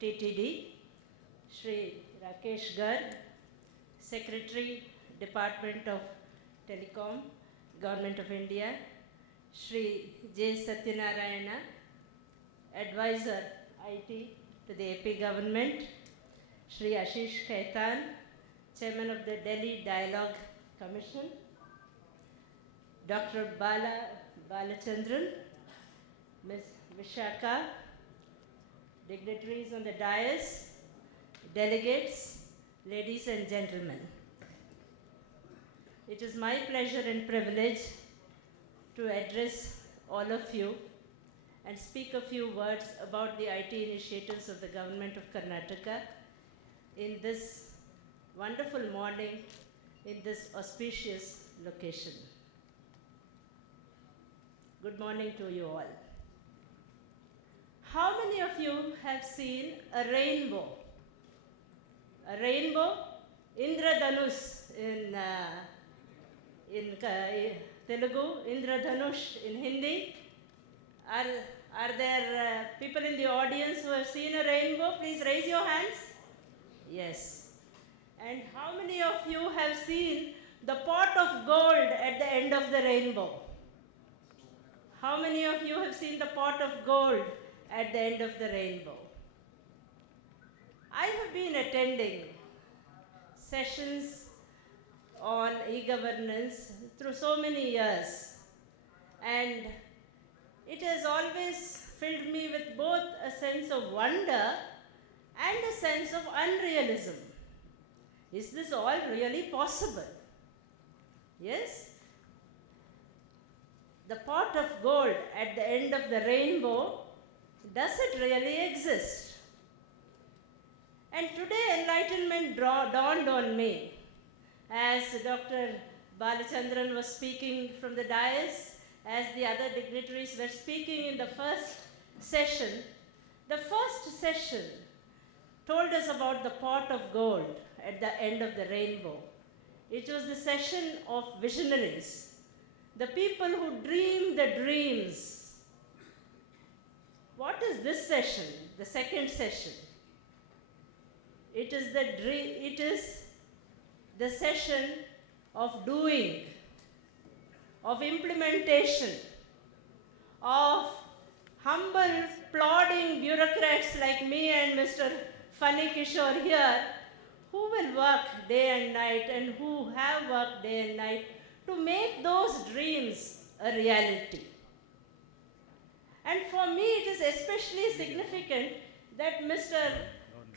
TTD, Shri Rakesh Garg, Secretary, Department of Telecom, Government of India, Shri J Satyanarayana, Advisor IT to the AP Government, Shri Ashish Khaitan, Chairman of the Delhi Dialogue Commission, Dr. Balachandran, Ms. Vishaka, dignitaries on the dais, delegates, ladies and gentlemen. It is my pleasure and privilege to address all of you and speak a few words about the IT initiatives of the Government of Karnataka in this wonderful morning in this auspicious location. Good morning to you all. How many of you have seen a rainbow? A rainbow, Indradhanush in Telugu, Indradhanush in Hindi. Are there people in the audience who have seen a rainbow? Please raise your hands. Yes. And how many of you have seen the pot of gold at the end of the rainbow? How many of you have seen the pot of gold at the end of the rainbow? I have been attending sessions on e-governance through so many years, and it has always filled me with both a sense of wonder and a sense of unrealism. Is this all really possible? Yes? The pot of gold at the end of the rainbow, does it really exist? And today enlightenment dawned on me as Dr. Balachandran was speaking from the dais, as the other dignitaries were speaking in the first session. The first session told us about the pot of gold at the end of the rainbow. It was the session of visionaries, the people who dream the dreams. What is this session, the second session? It is the session of doing, of implementation, of humble, plodding bureaucrats like me and Mr. Funny Kishore here, who will work day and night and who have worked day and night to make those dreams a reality. And for me, it is especially significant that Mr.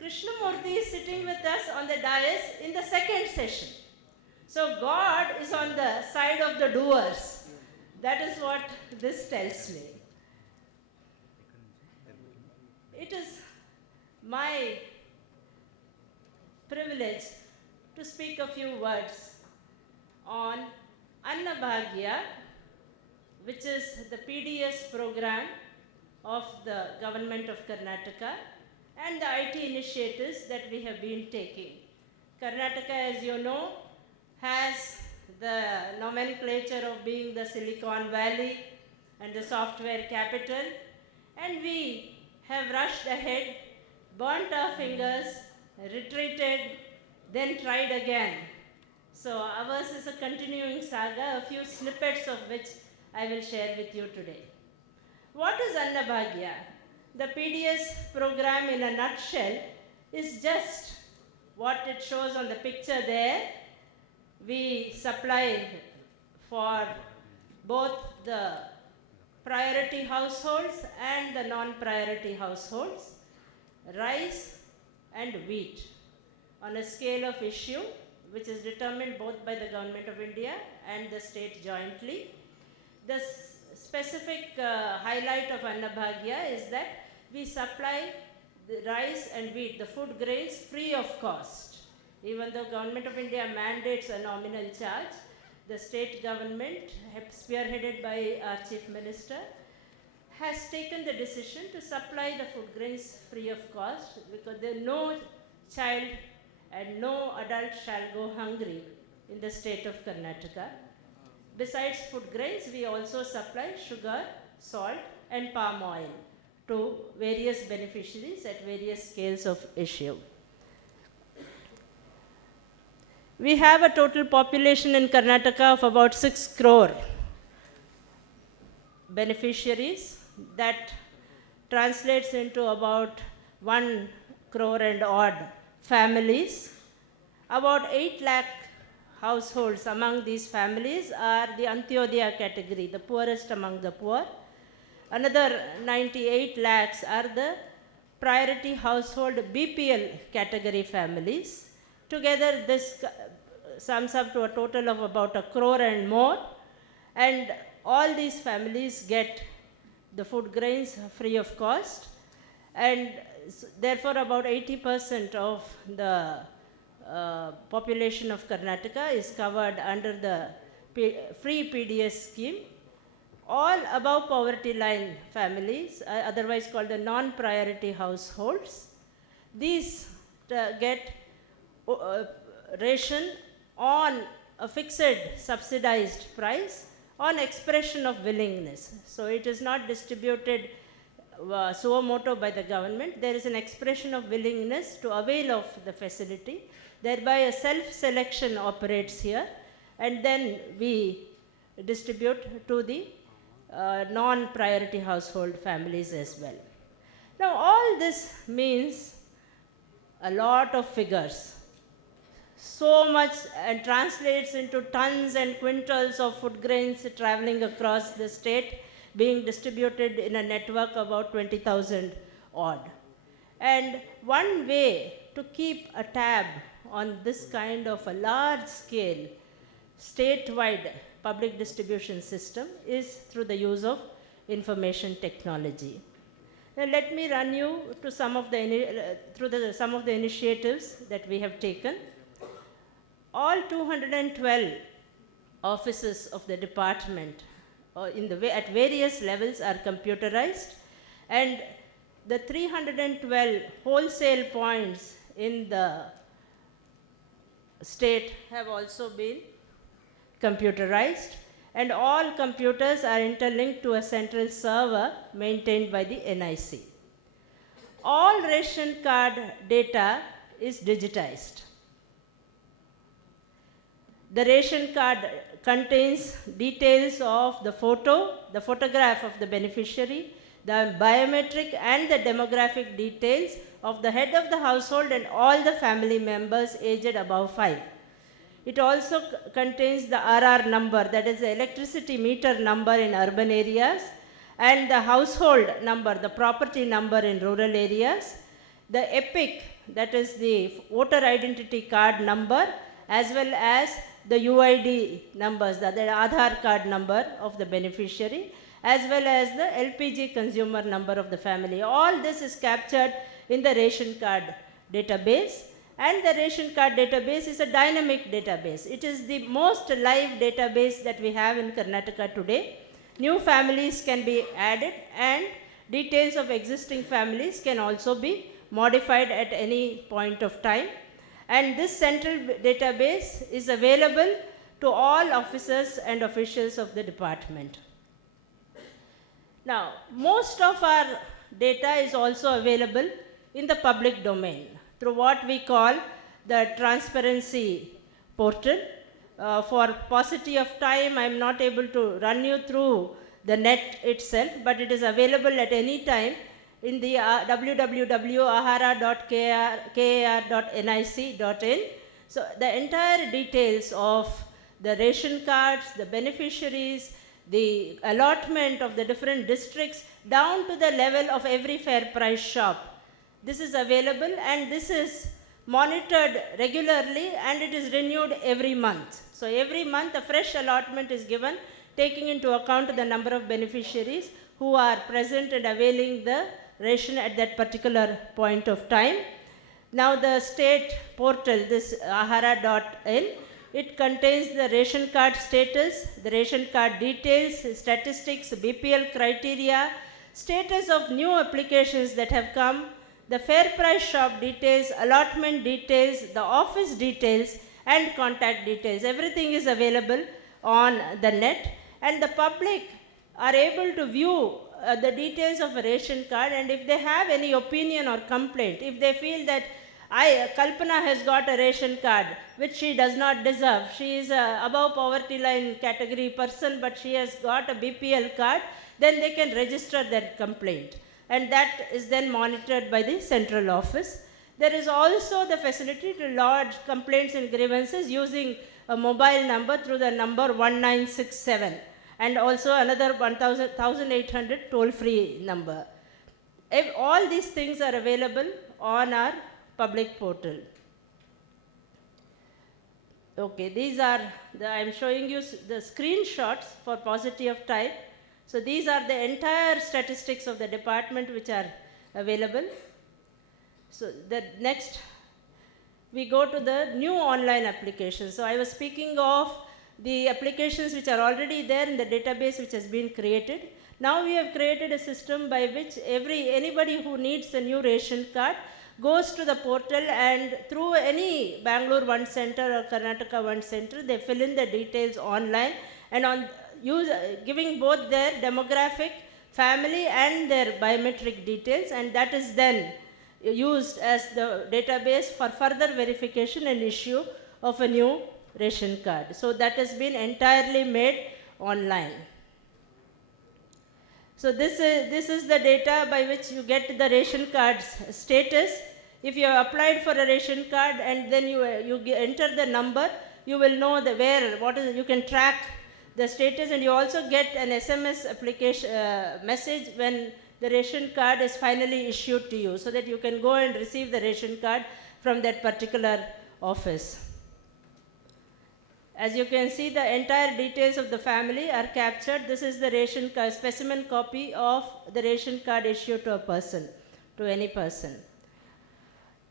Krishnamurthy is sitting with us on the dais in the second session. So God is on the side of the doers. That is what this tells me. It is my privilege to speak a few words on Annabhagya, which is the PDS program of the Government of Karnataka and the IT initiatives that we have been taking. Karnataka, as you know, has the nomenclature of being the Silicon Valley and the software capital, and we have rushed ahead, burnt our fingers, retreated, then tried again. So ours is a continuing saga, a few snippets of which I will share with you today. What is Annabhagya? The PDS program in a nutshell is just what it shows on the picture there. We supply for both the priority households and the non-priority households rice and wheat on a scale of issue which is determined both by the Government of India and the state jointly. The specific highlight of Annabhagya is that we supply the rice and wheat, the food grains, free of cost. Even though Government of India mandates a nominal charge, the state government, spearheaded by our Chief Minister, has taken the decision to supply the food grains free of cost, because no child and no adult shall go hungry in the state of Karnataka. Besides food grains, we also supply sugar, salt and palm oil to various beneficiaries at various scales of issue. We have a total population in Karnataka of about 6 crore beneficiaries. That translates into about 1 crore and odd families. About 8 lakh households among these families are the Antyodaya category, the poorest among the poor. Another 98 lakhs are the priority household BPL category families. Together this sums up to a total of about 1 crore and more, and all these families get the food grains free of cost, and therefore about 80% of the population of Karnataka is covered under the free PDS scheme. All above poverty line families, otherwise called the non-priority households, these get ration on a fixed subsidized price on expression of willingness. So it is not distributed suo moto by the government. There is an expression of willingness to avail of the facility. Thereby a self-selection operates here, and then we distribute to the non-priority household families as well. Now all this means a lot of figures, so much, and translates into tons and quintals of food grains traveling across the state, being distributed in a network about 20,000 odd. And one way to keep a tab on this kind of a large scale statewide public distribution system is through the use of information technology. Now let me run you to some of the initiatives that we have taken. All 212 offices of the department at various levels are computerized, and the 312 wholesale points in the state have also been computerized, and all computers are interlinked to a central server maintained by the NIC. All ration card data is digitized. The ration card contains details of the photograph of the beneficiary, the biometric and the demographic details of the head of the household and all the family members aged above 5. It also contains the RR number, that is the electricity meter number in urban areas, and the household number, the property number in rural areas, the EPIC, that is the voter identity card number, as well as the UID numbers, the Aadhaar card number of the beneficiary, as well as the LPG consumer number of the family. All this is captured in the ration card database, and the ration card database is a dynamic database. It is the most live database that we have in Karnataka today. New families can be added, and details of existing families can also be modified at any point of time. And this central database is available to all officers and officials of the department. Now, most of our data is also available in the public domain through what we call the transparency portal. For paucity of time, I am not able to run you through the net itself, but it is available at any time in the www.ahara.kar.nic.in. So the entire details of the ration cards, the beneficiaries, the allotment of the different districts, down to the level of every fair price shop. This is available, and this is monitored regularly, and it is renewed every month. So every month a fresh allotment is given, taking into account the number of beneficiaries who are present and availing the ration at that particular point of time. Now the state portal, this ahara.in, it contains the ration card status, the ration card details, statistics, BPL criteria, status of new applications that have come, the fair price shop details, allotment details, the office details, and contact details. Everything is available on the net, and the public are able to view the details of a ration card, and if they have any opinion or complaint, if they feel that Kalpana has got a ration card which she does not deserve, she is a above poverty line category person but she has got a BPL card, then they can register that complaint, and that is then monitored by the central office. There is also the facility to lodge complaints and grievances using a mobile number through the number 1967, and also another 1800 toll-free number. If all these things are available on our public portal. Okay, these are I am showing you the screenshots for paucity of time. So these are the entire statistics of the department which are available. So the next, we go to the new online applications. So I was speaking of the applications which are already there in the database which has been created. Now we have created a system by which anybody who needs a new ration card goes to the portal, and through any Bangalore One Center or Karnataka One Center, they fill in the details online, and giving both their demographic, family and their biometric details, and that is then used as the database for further verification and issue of a new ration card. So that has been entirely made online. So this is the data by which you get the ration card's status. If you have applied for a ration card and then you enter the number, you will know you can track the status, and you also get an SMS application message when the ration card is finally issued to you, so that you can go and receive the ration card from that particular office. As you can see, the entire details of the family are captured. This is the ration card, specimen copy of the ration card issued to a person, to any person.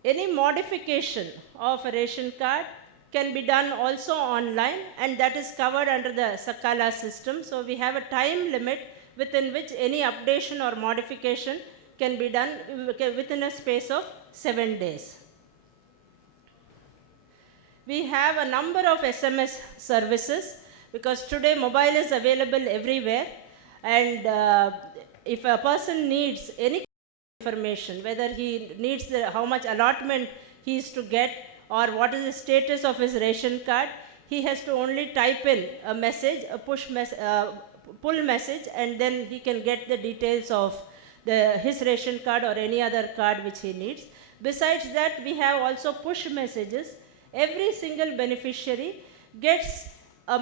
Any modification of a ration card can be done also online, and that is covered under the Sakala system. So we have a time limit within which any updation or modification can be done within a space of 7 days. We have a number of SMS services, because today mobile is available everywhere, and if a person needs any information, whether he needs how much allotment he is to get or what is the status of his ration card, he has to only type in a message, a pull message, and then he can get the details of his ration card or any other card which he needs. Besides that, we have also push messages. Every single beneficiary gets a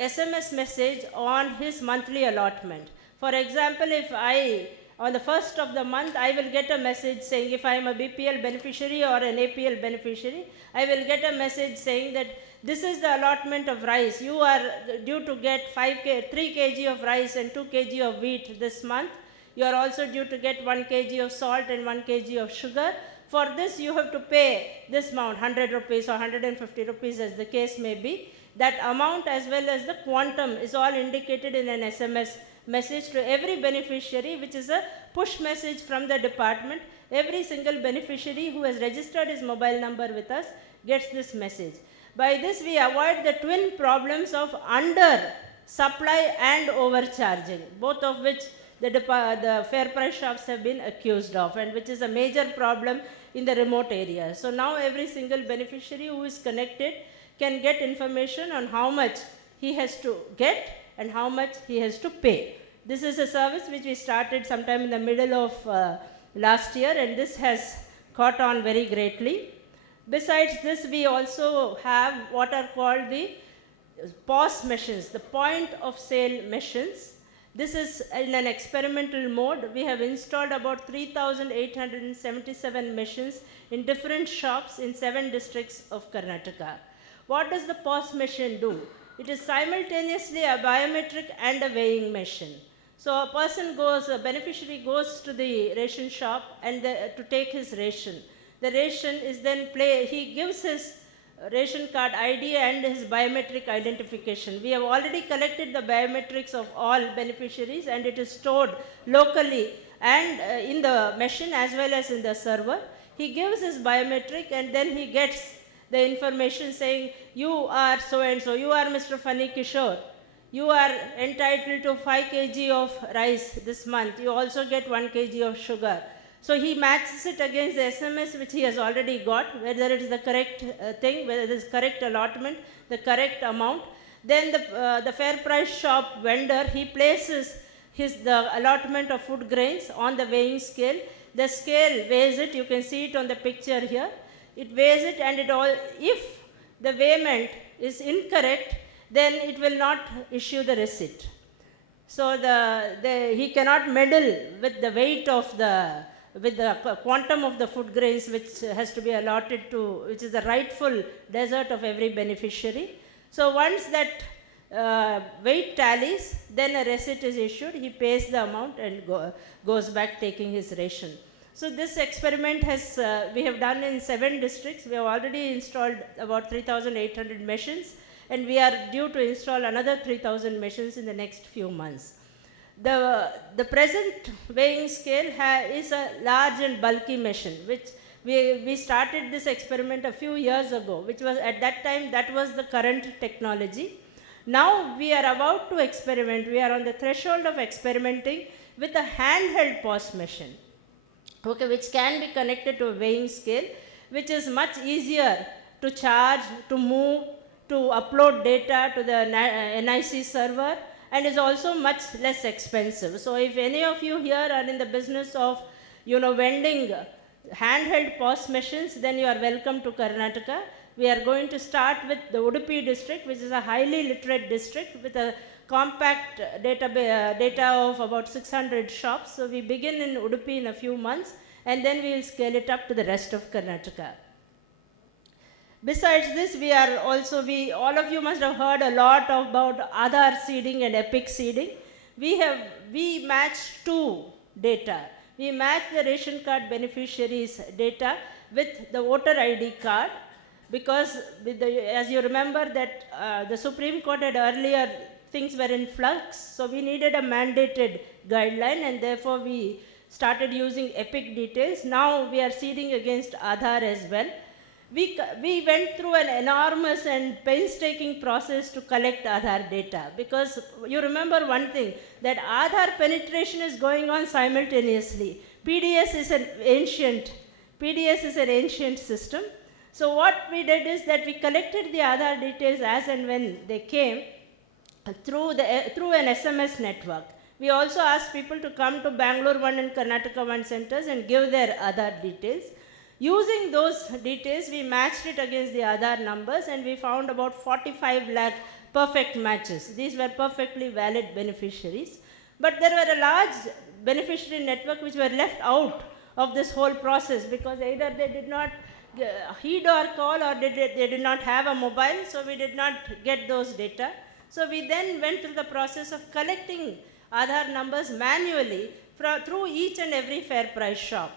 SMS message on his monthly allotment. For example, if on the 1st of the month, I will get a message saying, if I am a BPL beneficiary or an APL beneficiary, I will get a message saying that this is the allotment of rice. You are due to get 3 kg of rice and 2 kg of wheat this month. You are also due to get 1 kg of salt and 1 kg of sugar. For this, you have to pay this amount, 100 rupees or 150 rupees as the case may be. That amount as well as the quantum is all indicated in an SMS message to every beneficiary, which is a push message from the department. Every single beneficiary who has registered his mobile number with us gets this message. By this, we avoid the twin problems of under supply and overcharging, both of which the fair price shops have been accused of, and which is a major problem in the remote areas. So now every single beneficiary who is connected can get information on how much he has to get and how much he has to pay. This is a service which we started sometime in the middle of last year, and this has caught on very greatly. Besides this, we also have what are called the POS machines, the point of sale machines. This is in an experimental mode. We have installed about 3,877 machines in different shops in 7 districts of Karnataka. What does the POS machine do? It is simultaneously a biometric and a weighing machine. So a beneficiary goes to the ration shop and to take his ration. The ration is then he gives his ration card ID and his biometric identification. We have already collected the biometrics of all beneficiaries, and it is stored locally and in the machine as well as in the server. He gives his biometric, and then he gets the information saying, you are so and so, you are Mr. Fani Kishore. you are entitled to 5 kg of rice this month. You also get 1 kg of sugar. So he matches it against the SMS which he has already got, whether it is the correct thing, whether it is correct allotment, the correct amount. Then the fair price shop vendor, he places the allotment of food grains on the weighing scale. The scale weighs it, you can see it on the picture here. It weighs it, and if the weighment is incorrect, then it will not issue the receipt. So he cannot meddle with the weight of with the quantum of the food grains which has to be allotted to, which is the rightful desert of every beneficiary. So once that weight tallies, then a receipt is issued, he pays the amount and goes back taking his ration. So this experiment we have done in 7 districts. We have already installed about 3,800 machines, and we are due to install another 3,000 machines in the next few months. The present weighing scale is a large and bulky machine, which we started this experiment a few years ago, which was at that time, that was the current technology. Now we are about to experiment, we are on the threshold of experimenting with a handheld POS machine, okay, which can be connected to a weighing scale, which is much easier to charge, to move, to upload data to the NIC server, and is also much less expensive. So if any of you here are in the business of vending handheld POS machines, then you are welcome to Karnataka. We are going to start with the Udupi district, which is a highly literate district with a compact data of about 600 shops. So we begin in Udupi in a few months, and then we will scale it up to the rest of Karnataka. Besides this, all of you must have heard a lot about Aadhaar seeding and Epic seeding. We match 2 data. We match the ration card beneficiaries' data with the voter ID card, because as you remember that the Supreme Court had earlier, things were in flux, so we needed a mandated guideline, and therefore we started using Epic details. Now we are seeding against Aadhaar as well. We went through an enormous and painstaking process to collect Aadhaar data, because you remember one thing, that Aadhaar penetration is going on simultaneously. PDS is an ancient system. So what we did is that we collected the Aadhaar details as and when they came through an SMS network. We also asked people to come to Bangalore 1 and Karnataka 1 centers and give their Aadhaar details. Using those details, we matched it against the Aadhaar numbers, and we found about 45 lakh perfect matches. These were perfectly valid beneficiaries. But there were a large beneficiary network which were left out of this whole process, because either they did not heed our call, or they did not have a mobile, so we did not get those data. So we then went through the process of collecting Aadhaar numbers manually through each and every fair price shop.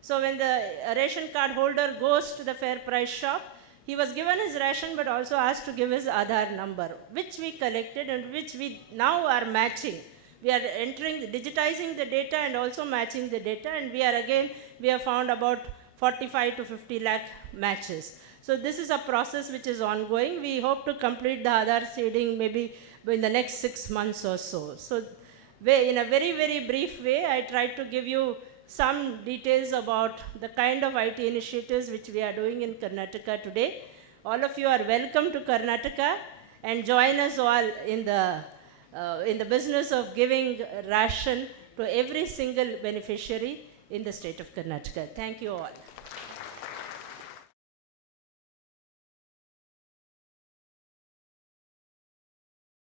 So when the ration card holder goes to the fair price shop, he was given his ration but also asked to give his Aadhaar number, which we collected and which we now are matching. We are digitizing the data and also matching the data, and we have found about 45 to 50 lakh matches. So this is a process which is ongoing. We hope to complete the Aadhaar seeding maybe in the next 6 months or so. So in a very, very brief way, I tried to give you some details about the kind of IT initiatives which we are doing in Karnataka today. All of you are welcome to Karnataka, and join us all in the business of giving ration to every single beneficiary in the state of Karnataka. Thank you all.